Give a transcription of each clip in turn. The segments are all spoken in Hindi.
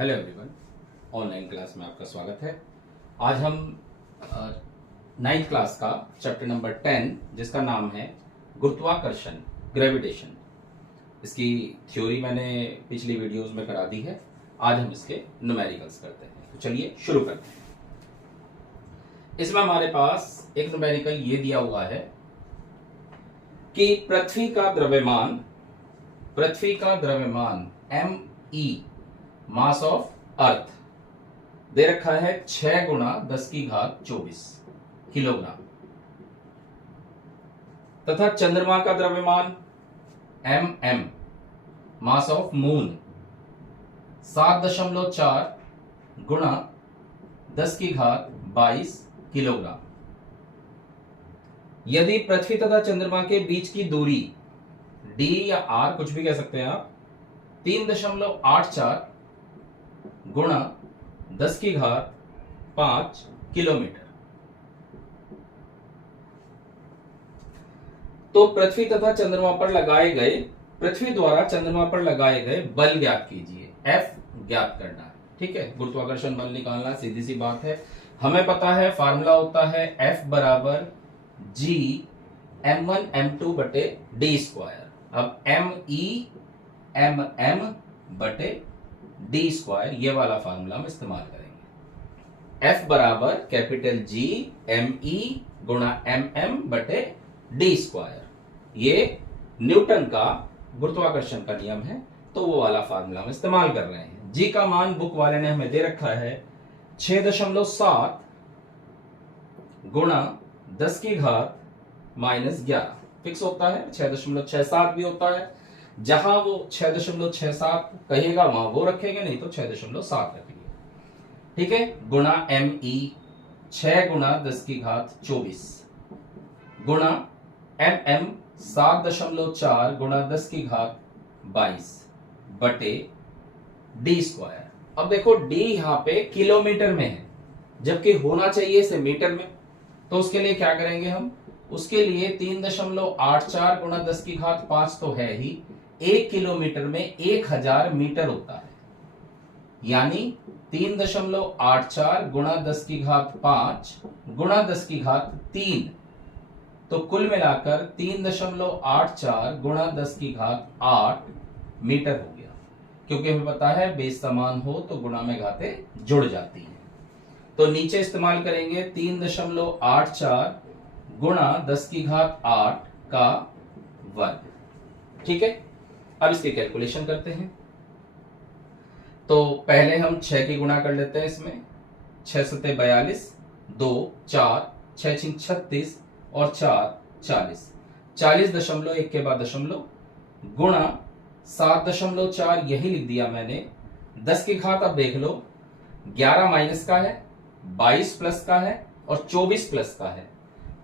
हेलो एवरीवन, ऑनलाइन क्लास में आपका स्वागत है। आज हम नाइन्थ क्लास का चैप्टर नंबर 10 जिसका नाम है गुरुत्वाकर्षण, ग्रेविटेशन। इसकी थ्योरी मैंने पिछली वीडियोस में करा दी है। आज हम इसके न्यूमेरिकल्स करते हैं। तो चलिए शुरू करते हैं। इसमें हमारे पास एक न्यूमेरिकल ये दिया हुआ है कि पृथ्वी का द्रव्यमान ME, मास ऑफ अर्थ, दे रखा है 6 गुणा 10 की घात 24 किलोग्राम, तथा चंद्रमा का द्रव्यमान MM, मास ऑफ मून, 7.4 गुणा 10 की घात 22 किलोग्राम। यदि पृथ्वी तथा चंद्रमा के बीच की दूरी D या R, कुछ भी कह सकते हैं आप, 3.84 गुणा 10 की घात 5 किलोमीटर, तो पृथ्वी द्वारा चंद्रमा पर लगाए गए बल ज्ञात कीजिए। F ज्ञात करना है, ठीक है। गुरुत्वाकर्षण बल निकालना सीधी सी बात है। हमें पता है फार्मूला होता है F बराबर G m1 m2 बटे D स्क्वायर। अब ME MM बटे D स्क्वायर, ये वाला फार्मूला हम इस्तेमाल करेंगे। F बराबर कैपिटल G ME गुणा MM बटे D स्क्वायर, ये न्यूटन का गुरुत्वाकर्षण का नियम है, तो वो वाला फार्मूला हम इस्तेमाल कर रहे हैं। G का मान बुक वाले ने हमें दे रखा है 6.7 गुणा 10 की घात -11। फिक्स होता है, 6.67 भी होता है। जहां वो 6.67 कहेगा वहां वो रखेंगे, नहीं तो 6.7 रखेंगे, ठीक है। गुणा ME 6 गुणा 10 की घात 24 गुणा MM 7.4 गुणा 10 की घात 22 बटे D स्क्वायर। अब देखो D यहां पे किलोमीटर में है, जबकि होना चाहिए इसे मीटर में। तो उसके लिए क्या करेंगे हम, उसके लिए 3.84 गुणा 10 की घात 5 तो है ही, 1 किलोमीटर में 1000 मीटर होता है, यानी 3.84 गुणा 10 की घात 5 गुणा 10 की घात 3, तो कुल मिलाकर 3.84 गुणा 10 की घात 8 मीटर हो गया। क्योंकि हमें पता है बेस समान हो तो गुणा में घातें जुड़ जाती हैं। तो नीचे इस्तेमाल करेंगे 3.84 गुणा 10 की घात 8 का वर्ग, ठीक है। अब इसकी कैलकुलेशन करते हैं। तो पहले हम 6 की गुणा कर लेते हैं इसमें। 6 सते 42, 2 4, 6 6 36 और 4 40, 40.1 के बाद दशमलव गुणा 7.4, यही लिख दिया मैंने। 10 की घात अब देख लो, 11 माइनस का है, 22 प्लस का है और 24 प्लस का है।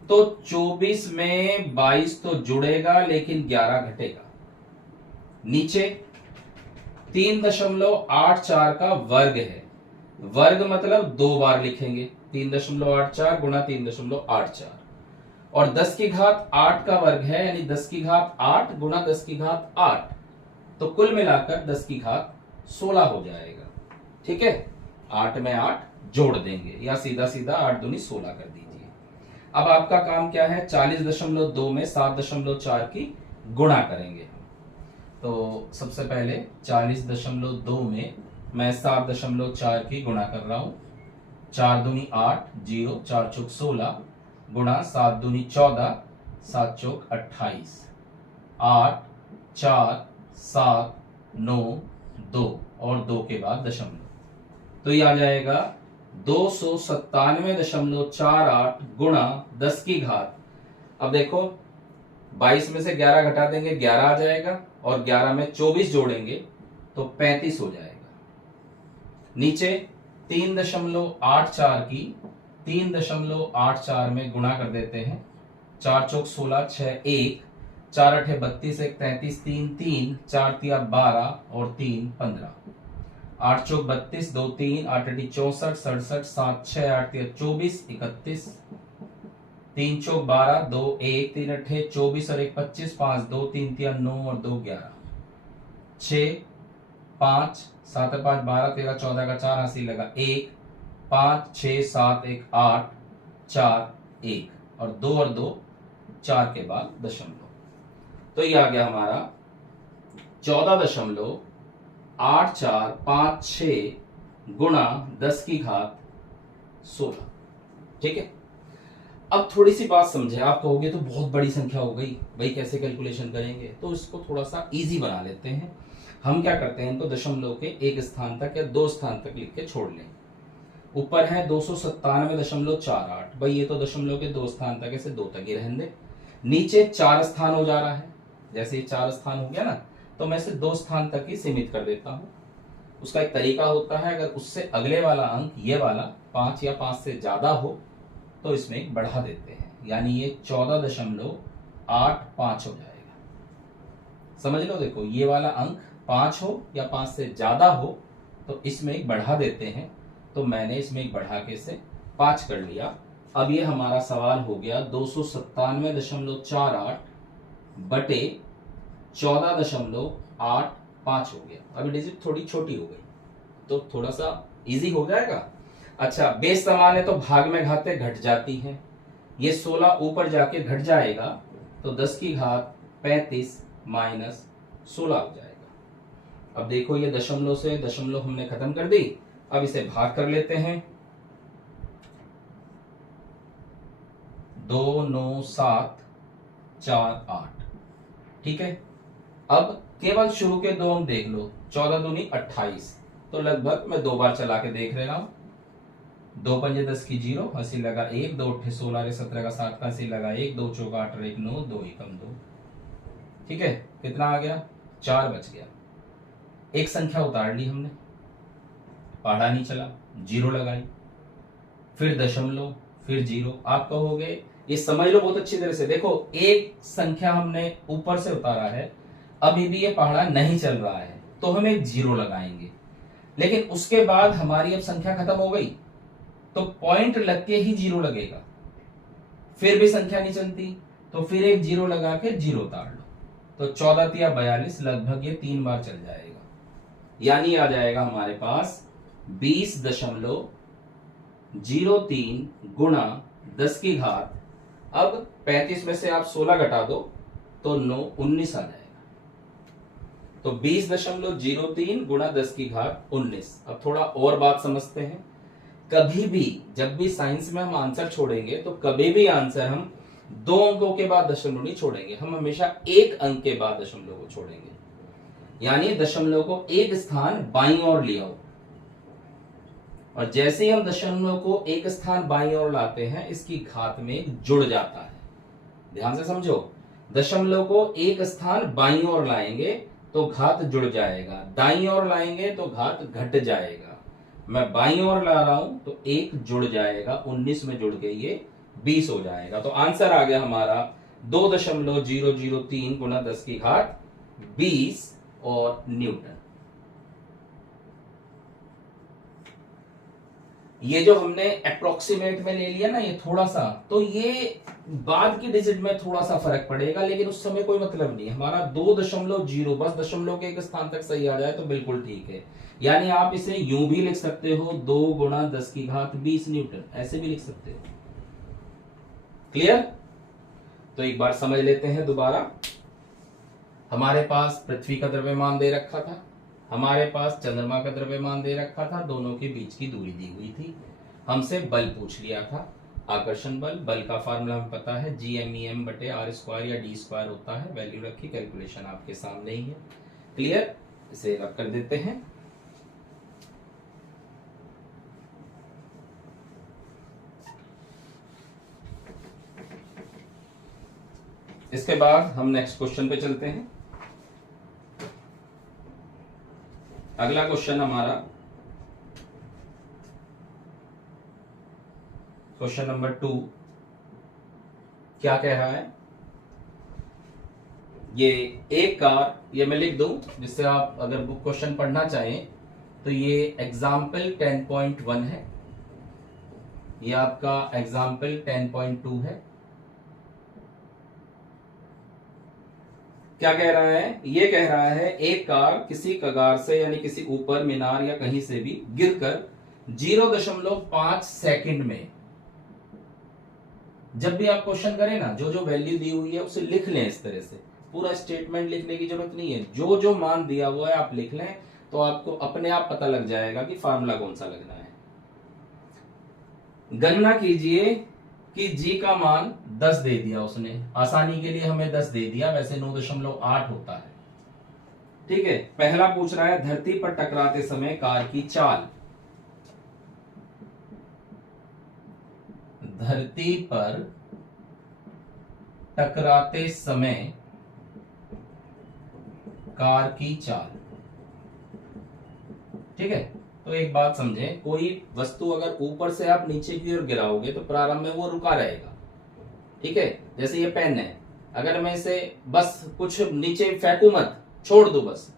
तो 24 में 22 तो जुड़ेगा लेकिन 11 घटेगा। नीचे 3.84 का वर्ग है, वर्ग मतलब 2 बार लिखेंगे, 3.84 गुणा 3.84, और 10 की घात 8 का वर्ग है, यानी 10 की घात 8 गुणा 10 की घात 8, तो कुल मिलाकर 10 की घात 16 हो जाएगा, ठीक है। 8 में 8 जोड़ देंगे, या सीधा सीधा 8 दूनी 16 कर दीजिए। अब आपका काम क्या है, 40.2 में 7.4 की गुणा करेंगे। तो सबसे पहले 40.2 में मैं 7.4 की गुणा कर रहा हूं। 4 दूनी 8, 0, 4 चौक 16 गुणा 7 दूनी 14, 7 चौक 28, 8 4 7 9 2 और 2 के बाद दशमलव, तो ये आ जाएगा 297.48 गुणा 10 की घात। अब देखो 22 में से 11 घटा देंगे, 11 आ जाएगा, और 11 में 24 जोड़ेंगे तो 35 हो जाएगा। नीचे 3.84 की 3.84 में गुणा कर देते हैं। 4 चौक 16, 6 1, 4 8 32, 1 33, 3 3, 4 तिया 12 और 3 15, 8 चौक 32, 2 3, 8 8 64, 67, 7 6, 8 तिया 24, 31, 3 चौक 12, 2 1, 3 अट्ठे 24 और 1 25, 5 2, 3 तिया 9 और 2 11, 6 5, 7 5 12 13 14 का 4 80 लगा 1, 5 6 7 1 8 4 1 और 2 और 2 4 के बाद दशमलव। तो ये आ गया हमारा 14.8456 गुणा 10 की घात 16। ठीक है, अब थोड़ी सी बात समझे। आप कहोगे तो बहुत बड़ी संख्या हो गई भाई, कैसे कैलकुलेशन करेंगे? तो इसको थोड़ा सा इजी बना लेते हैं। हम क्या करते हैं, इनको दशमलव के एक स्थान तक या दो स्थान तक लिख के छोड़ लें। ऊपर है 297.48, भाई ये तो दशमलव के दो स्थान तक, ऐसे दो तक ही रहने दे। नीचे 4 स्थान हो जा रहा है, जैसे 4 स्थान हो गया ना, तो मैं इसे 2 स्थान तक ही सीमित कर देता हूं। उसका एक तरीका होता है, अगर उससे अगले वाला अंक ये वाला 5 या 5 से ज्यादा हो तो इसमें बढ़ा देते हैं, यानी ये 14.85 हो जाएगा। समझ लो, देखो ये वाला अंक 5 हो या 5 से ज्यादा हो तो इसमें एक बढ़ा देते हैं, तो मैंने इसमें एक बढ़ा के इसे 5 कर लिया। अब ये हमारा सवाल हो गया 297.48 बटे 14.85 हो गया। अभी डिजिट थोड़ी छोटी हो गई तो थोड़ा सा इजी हो जाएगा। अच्छा, बेस समान है तो भाग में घातें घट जाती हैं, ये 16 ऊपर जाके घट जाएगा तो 10 की घात 35 माइनस 16 हो जाएगा। अब देखो ये दशमलव से दशमलव हमने खत्म कर दी, अब इसे भाग कर लेते हैं। 2 9 7 4 8। ठीक है, अब केवल शुरू के दो अंक देख लो, 14 दूनी 28, तो लगभग मैं 2 बार चला के देख रहा हूं। 2 पंजे 10 की 0, 80 लगा 1, 2 अट्ठे 16 17 का 7 का 80 लगा 1, 2 चौका 8 1 9, 2 एकम 2। ठीक है, कितना आ गया? 4 बच गया। एक संख्या उतार ली हमने, पढ़ा नहीं चला, 0 लगाई, फिर दशमलव, फिर 0। आप कहोगे ये समझ लो बहुत अच्छी तरह से, देखो एक संख्या हमने ऊपर से उतारा है, अभी भी ये पहाड़ा नहीं चल रहा है तो हम एक 0 लगाएंगे, लेकिन उसके बाद हमारी अब संख्या खत्म हो गई तो पॉइंट लग के ही 0 लगेगा, फिर भी संख्या नहीं चलती तो फिर एक 0 लगा के 0 उतार लो, तो 14 तिया 42, लगभग ये 3 बार चल जाएगा, यानी आ जाएगा हमारे पास 20.03 गुणा 10 की घात। अब 35 में से आप 16 घटा दो तो 9 19 आ जाएगा, तो 20.03 गुणा 10 की घात 19। अब थोड़ा और बात समझते हैं, कभी भी जब भी साइंस में हम आंसर छोड़ेंगे तो कभी भी आंसर हम 2 अंकों के बाद दशमलव नहीं छोड़ेंगे, हम हमेशा 1 अंक के बाद दशमलव को छोड़ेंगे, यानी दशमलव को एक स्थान बाईं ओर ले आओ, और जैसे ही हम दशमलव को एक स्थान बाईं ओर लाते हैं इसकी घात में जुड़ जाता है। ध्यान से समझो, दशमलव को एक स्थान बाईं ओर लाएंगे तो घात जुड़ जाएगा, दाईं ओर लाएंगे तो घात घट जाएगा। मैं बाईं ओर ला रहा हूं तो 1 जुड़ जाएगा, 19 में जुड़ के ये 20 हो जाएगा। तो आंसर आ गया हमारा 2.003 गुणा 10 की घात 20 और न्यूटन। ये जो हमने अप्रोक्सीमेट में ले लिया ना, ये थोड़ा सा, तो ये बाद की डिजिट में थोड़ा सा फर्क पड़ेगा, लेकिन उस समय कोई मतलब नहीं। हमारा 2.0 बस दशमलव के एक स्थान तक सही आ जाए तो बिल्कुल ठीक है। यानी आप इसे यूं भी लिख सकते हो, 2 गुणा 10 की घात 20 न्यूटन, ऐसे भी लिख सकते हो। क्लियर? तो एक बार समझ लेते हैं दोबारा। हमारे पास पृथ्वी का द्रव्यमान दे रखा था, हमारे पास चंद्रमा का द्रव्यमान दे रखा था, दोनों के बीच की दूरी दी हुई थी, हमसे बल पूछ लिया था, आकर्षण बल। बल का फार्मूला हमें पता है, GMEM बटे R² या D² होता है। वैल्यू रखी, कैलकुलेशन आपके सामने ही है। क्लियर? इसे रख कर देते हैं। इसके बाद हम नेक्स्ट क्वेश्चन पे चलते हैं। अगला क्वेश्चन हमारा क्वेश्चन नंबर 2 क्या कह रहा है, ये एक कार, ये मैं लिख दूं जिससे आप अगर बुक क्वेश्चन पढ़ना चाहें तो ये एग्जाम्पल 10.1 है, ये आपका एग्जाम्पल 10.2 है। क्या कह रहा है? ये कह रहा है एक कार किसी कगार से यानी किसी ऊपर मीनार या कहीं से भी गिरकर 0.5 सेकंड में, जब भी आप क्वेश्चन करें ना, जो जो वैल्यू दी हुई है उसे लिख लें। इस तरह से पूरा स्टेटमेंट लिखने की जरूरत नहीं है, जो जो मान दिया हुआ है आप लिख लें, तो आपको अपने आप पता लग जाएगा कि फार्मूला कौन सा लगना है। गणना कीजिए कि g का मान 10 दे दिया उसने, आसानी के लिए हमें 10 दे दिया, वैसे 9.8 होता है। ठीक है, पहला पूछ रहा है धरती पर टकराते समय कार की चाल। धरती पर टकराते समय कार की चाल। ठीक है, तो एक बात समझें, कोई वस्तु अगर ऊपर से आप नीचे की ओर गिराओगे तो प्रारंभ में वो रुका रहेगा। ठीक है, जैसे ये पेन है, अगर मैं इसे बस कुछ नीचे फेंकू मत, छोड़ दू बस,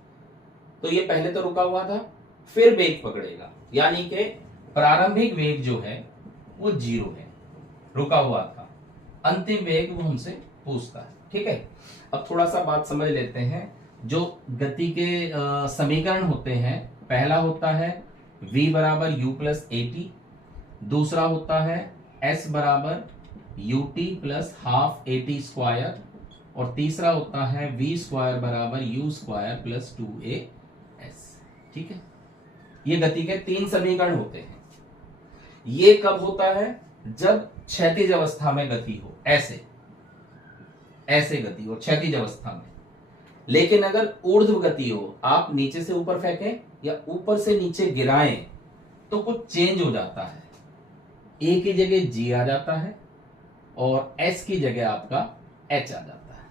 तो ये पहले तो रुका हुआ था, फिर वेग पकड़ेगा, यानी कि प्रारंभिक वेग जो है वो 0 है, रुका हुआ था। अंतिम वेग वो हमसे पूछता है। ठीक है, अब थोड़ा सा बात समझ लेते हैं। जो गति के समीकरण होते हैं, पहला होता है v बराबर u प्लस ए टी, दूसरा होता है s बराबर U T plus half A T square, और तीसरा होता है v स्क्वायर बराबर u स्क्वायर प्लस 2as। ठीक है, ये गति के 3 समीकरण होते हैं। ये कब होता है? जब क्षैतिज अवस्था में गति हो, ऐसे ऐसे गति हो क्षैतिज अवस्था में। लेकिन अगर ऊर्ध्व गति हो, आप नीचे से ऊपर फेंकें या ऊपर से नीचे गिराएं, तो कुछ चेंज हो जाता है। ए की जगह जी आ जाता है और एस की जगह आपका एच आ जाता है।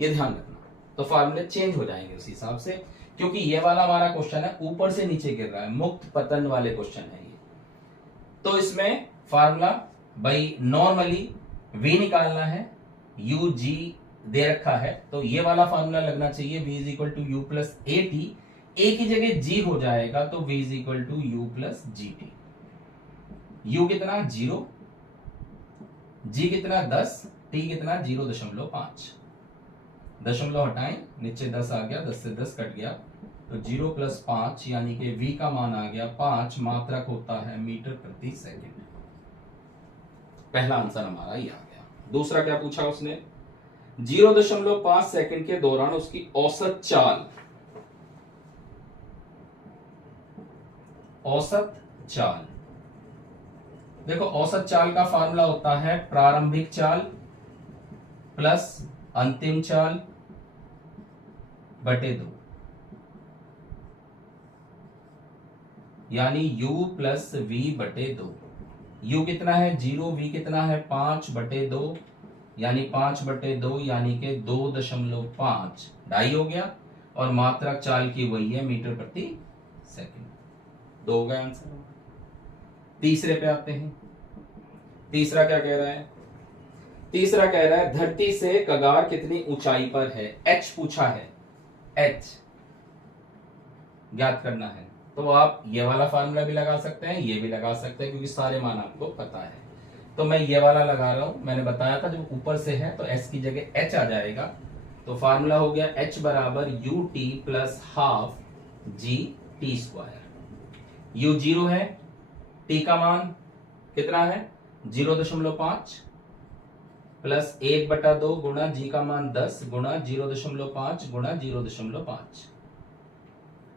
ये ध्यान रखना, तो फार्मूले चेंज हो जाएंगे उस हिसाब से, क्योंकि ये वाला हमारा क्वेश्चन है ऊपर से नीचे गिर रहा है, मुक्त पतन वाले क्वेश्चन है ये। तो इसमें फार्मूला भाई नॉर्मली v निकालना है, यू जी दे रखा है, तो ये वाला फार्मूला लगना चाहिए v is equal to u plus a t. A की जगह g हो जाएगा तो v is equal to u plus g t. u कितना 0, g कितना 10, t कितना 0.5। दशमलव हटाएं, नीचे 10 आ गया, 10 से 10 कट गया, तो 0 प्लस 5 यानी कि v का मान आ गया 5, मात्रक होता है मीटर प्रति सेकंड। पहला आंसर हमारा ये आ गया। दूसरा क्या पूछा उसने? 0.5 सेकंड के दौरान उसकी औसत चाल, औसत चाल, देखो औसत चाल का फार्मूला होता है प्रारंभिक चाल प्लस अंतिम चाल बटे 2, यानी u प्लस वी बटे 2। u कितना है 0, v कितना है 5 बटे 2, यानी 5 बटे 2 यानी कि 2.5, ढाई हो गया, और मात्रक चाल की वही है मीटर प्रति सेकंड। 2 हो गया आंसर। तीसरे पे आते हैं। तीसरा क्या कह रहा है? तीसरा कह रहा है धरती से कगार कितनी ऊंचाई पर है? h पूछा है, h ज्ञात करना है। तो आप ये वाला फार्मूला भी लगा सकते हैं, ये भी लगा सकते हैं, क्योंकि सारे मान आपको पता है। तो मैं ये वाला लगा रहा हूं, मैंने बताया था जब ऊपर से है तो s की जगह h आ जाएगा, तो फार्मूला हो गया h बराबर U T plus half G T square. u 0 है, t का मान कितना है 0.5 प्लस 1/2 गुणा जी का मान 10 गुणा 0.5 गुणा 0.5।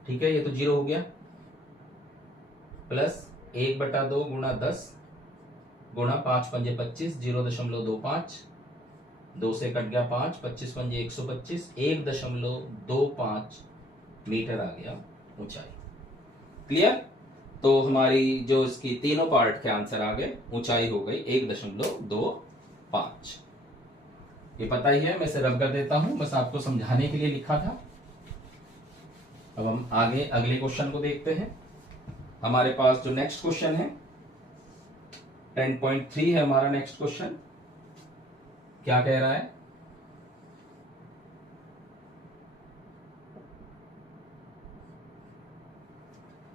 ठीक है, ये तो 0 हो गया, प्लस 1/2 गुणा 10 गुणा 5 पंजे 25, 0.25, 2 से कट गया 5, 25 पंजे 125, 1.25 मीटर आ गया ऊंचाई। क्लियर? तो हमारी जो इसकी तीनों पार्ट के आंसर आ गए, ऊंचाई हो गई 1.25। ये पता ही है, मैं इसे रब कर देता हूं, बस आपको समझाने के लिए लिखा था। अब हम आगे अगले क्वेश्चन को देखते हैं। हमारे पास जो नेक्स्ट क्वेश्चन है 10.3 है हमारा नेक्स्ट क्वेश्चन। क्या कह रहा है?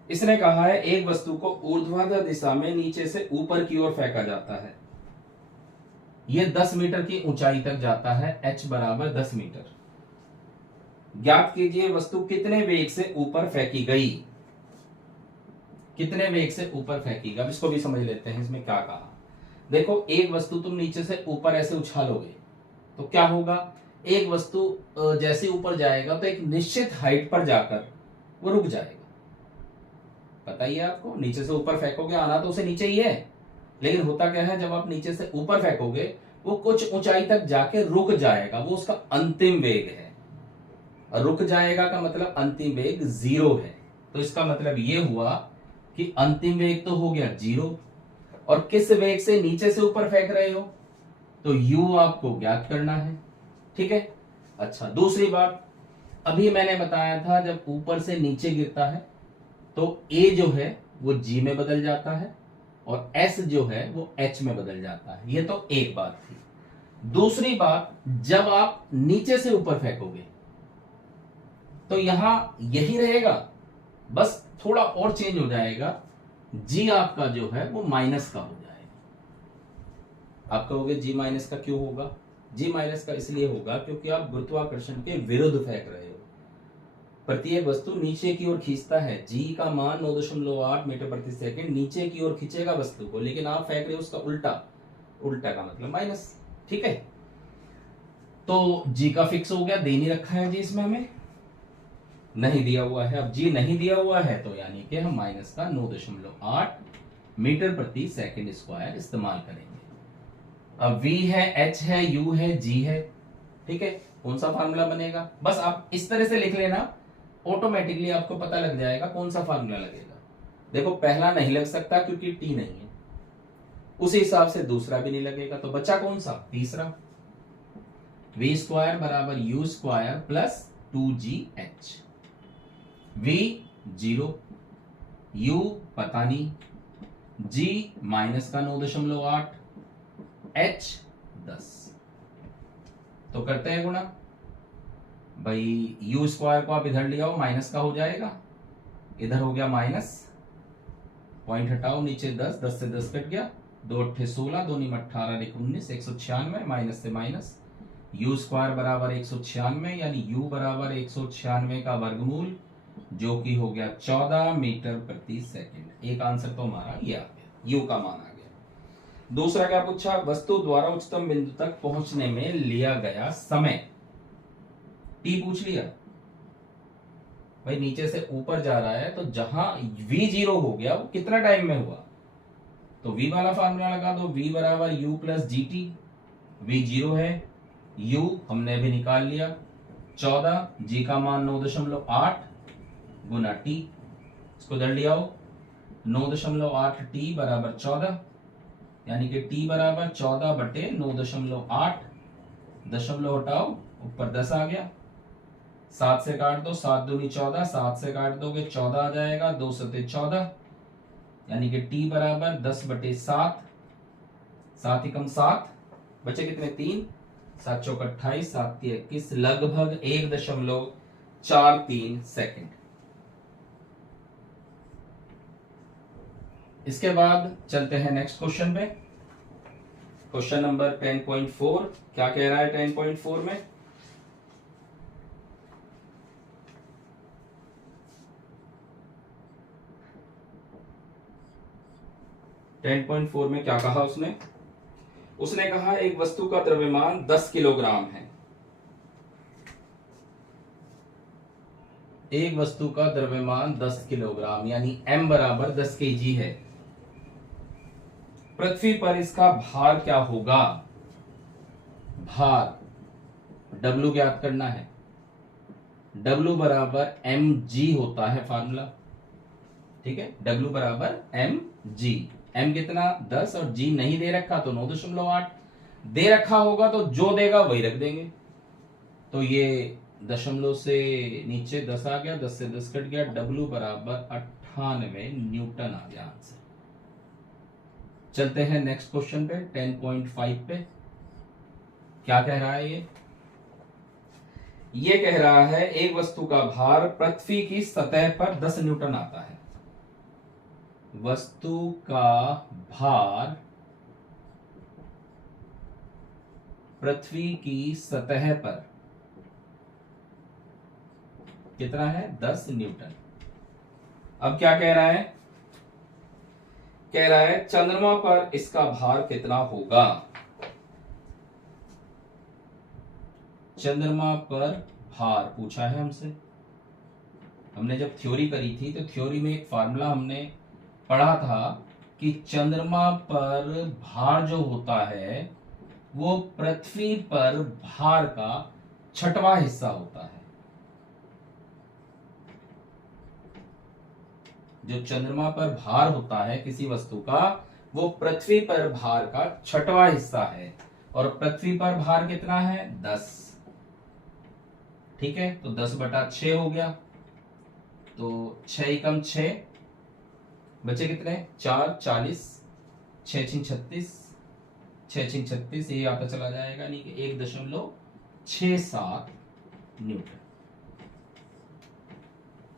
इसने कहा है एक वस्तु को ऊर्ध्वाधर दिशा में नीचे से ऊपर की ओर फेंका जाता है, यह 10 मीटर की ऊंचाई तक जाता है, h बराबर 10 मीटर। ज्ञात कीजिए वस्तु कितने वेग से ऊपर फेंकी गई, कितने वेग से ऊपर फेंकी गई। अब इसको भी समझ लेते हैं, इसमें क्या कहा। देखो एक वस्तु तुम नीचे से ऊपर ऐसे उछालोगे तो क्या होगा, एक वस्तु जैसे ऊपर जाएगा तो एक निश्चित हाइट पर जाकर वो रुक जाएगा। पता ही है आपको, नीचे से ऊपर फेंकोगे आना तो उसे नीचे ही है, लेकिन होता क्या है जब आप नीचे से ऊपर फेंकोगे वो कुछ ऊंचाई तक जाके रुक जाएगा, वो उसका अंतिम वेग है। और रुक जाएगा का मतलब अंतिम वेग 0 है। तो इसका मतलब ये हुआ कि अंतिम वेग तो हो गया 0, और किस वेग से नीचे से ऊपर फेंक रहे हो तो u आपको ज्ञात करना है। ठीक है। अच्छा दूसरी बात, अभी मैंने बताया था जब ऊपर से नीचे गिरता है तो a जो है वो g में बदल जाता है और s जो है वो h में बदल जाता है। ये तो एक बात थी। दूसरी बात, जब आप नीचे से ऊपर फेंकोगे तो यहां यही रहेगा, बस थोड़ा और चेंज हो जाएगा, g आपका जो है वो माइनस का हो जाएगा। आप कहोगे g माइनस का क्यों होगा, g माइनस का इसलिए होगा क्योंकि आप गुरुत्वाकर्षण के विरुद्ध फेंक रहे हो। प्रत्येक वस्तु नीचे की ओर खींचता है, g का मान 9.8 मीटर प्रति सेकंड नीचे की ओर खींचेगा वस्तु को, लेकिन आप फेंक रहे हो उसका उल्टा, उल्टा का मतलब माइनस। ठीक है, तो g का फिक्स हो गया, दे नहीं रखा है जी इसमें, हमें नहीं दिया हुआ है। अब g नहीं दिया हुआ है तो यानी कि हम माइनस का 9.8 मीटर प्रति सेकंड स्क्वायर इस्तेमाल करेंगे। अब v है, h है, u है, g है। ठीक है, कौन सा फार्मूला बनेगा, बस आप इस तरह से लिख लेना, ऑटोमेटिकली आपको पता लग जाएगा कौन सा फार्मूला लगेगा। देखो पहला नहीं लग सकता क्योंकि t नहीं है, उसी हिसाब से दूसरा भी नहीं लगेगा, तो बचा कौन सा, तीसरा। v स्क्वायर बराबर u square plus 2gh। v 0, u पता नहीं, g माइनस का 9.8, h 10। तो करते हैं गुणा, भाई u स्क्वायर को आप इधर ले आओ, माइनस का हो जाएगा, इधर हो गया माइनस, पॉइंट हटाओ, नीचे 10, 10 से 10 कट गया, 2 8 16, 2 9 18 1 19, 196, माइनस से माइनस, u स्क्वायर बराबर 196, यानी u बराबर 196 का वर्गमूल, जो कि हो गया 14 मीटर प्रति सेकंड। एक आंसर तो हमारा ये आ गया, u का मान आ गया। दूसरा क्या पूछा, वस्तु द्वारा उच्चतम बिंदु तक पहुंचने में लिया गया समय, t पूछ लिया। भाई नीचे से ऊपर जा रहा है तो जहां v 0 हो गया वो कितना टाइम में हुआ, तो v वाला फार्मूला लगा दो, v बराबर u plus g T. v 0 है, u हमने भी निकाल लिया 14, g का मान 9.8 गुना t, इसको इधर ले आओ, 9.8 t बराबर 14, यानी कि t बराबर 14 बटे 9.8, दशमलव हटाओ ऊपर 10 आ गया, 7 से काट दो, 7 दूनी 14, 7 से काट दोगे 14 आ जाएगा, 2 सते 14, यानी कि t बराबर 10 बटे 7, 7 एकम 7, बचे कितने 3, 7 चौक 28, 7 3 21, लगभग 1.43 सेकंड। इसके बाद चलते हैं नेक्स्ट क्वेश्चन पे, क्वेश्चन नंबर 10.4। क्या कह रहा है 10.4 में, में क्या कहा उसने, उसने कहा एक वस्तु का द्रव्यमान 10 किलोग्राम है, एक वस्तु का द्रव्यमान 10 किलोग्राम यानी m बराबर 10 kg है। पृथ्वी पर इसका भार क्या होगा, भार w ज्ञात करना है, w बराबर mg होता है फार्मूला। ठीक है, w बराबर mg, m कितना 10 और g नहीं दे रखा तो 9.8, दे रखा होगा तो जो देगा वही रख देंगे, तो ये दशमलव से नीचे 10 आ गया, 10 से 10 कट गया, w बराबर 98 न्यूटन आ गया आंसर। चलते हैं नेक्स्ट क्वेश्चन पे 10.5 पे। क्या कह रहा है ये कह रहा है एक वस्तु का भार पृथ्वी की सतह पर 10 न्यूटन आता है, वस्तु का भार पृथ्वी की सतह पर कितना है 10 न्यूटन। अब क्या कह रहा है, कह रहा है चंद्रमा पर इसका भार कितना होगा। चंद्रमा पर भार पूछा है हमसे। हमने जब थ्योरी करी थी तो थ्योरी में एक फार्मूला हमने पढ़ा था कि चंद्रमा पर भार जो होता है वो पृथ्वी पर भार का छठवां हिस्सा होता है। जो चंद्रमा पर भार होता है किसी वस्तु का, वो पृथ्वी पर भार का छठवां हिस्सा है। और पृथ्वी पर भार कितना है 10। ठीक है, तो 10/6 हो गया। तो 6 एकम 6 बचे कितने 4 40, 6 6 36, 6 6 36, ये आता चला जाएगा नहीं कि 1.67 न्यूटन।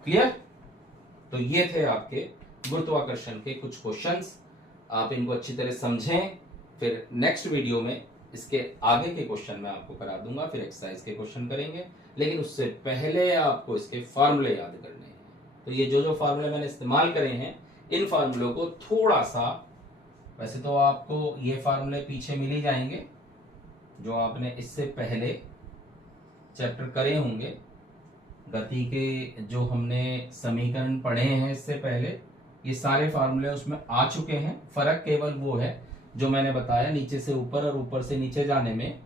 क्लियर। तो ये थे आपके गुरुत्वाकर्षण के कुछ क्वेश्चंस। आप इनको अच्छी तरह समझें, फिर नेक्स्ट वीडियो में इसके आगे के क्वेश्चन मैं आपको करा दूंगा, फिर एक्सरसाइज के क्वेश्चन करेंगे। लेकिन उससे पहले आपको इसके फार्मूले याद करने हैं। तो ये जो फार्मूले मैंने इस्तेमाल करे हैं, इन फार्मूलों को थोड़ा सा, वैसे तो आपको ये फार्मूले पीछे मिल ही जाएंगे जो आपने इससे पहले चैप्टर करे होंगे। गति के जो हमने समीकरण पढ़े हैं इससे पहले, ये सारे फार्मूले उसमें आ चुके हैं। फर्क केवल वो है जो मैंने बताया, नीचे से ऊपर और ऊपर से नीचे जाने में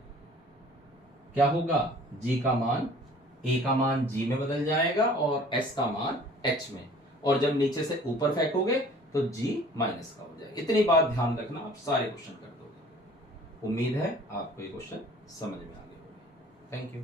क्या होगा, g का मान a का मान g में बदल जाएगा और s का मान h में, और जब नीचे से ऊपर फेंकोगे तो g माइनस का हो जाएगा। इतनी बात ध्यान रखना, आप सारे क्वेश्चन कर दोगे। उम्मीद है आपको ये क्वेश्चन समझ में आ गए होंगे। Thank you.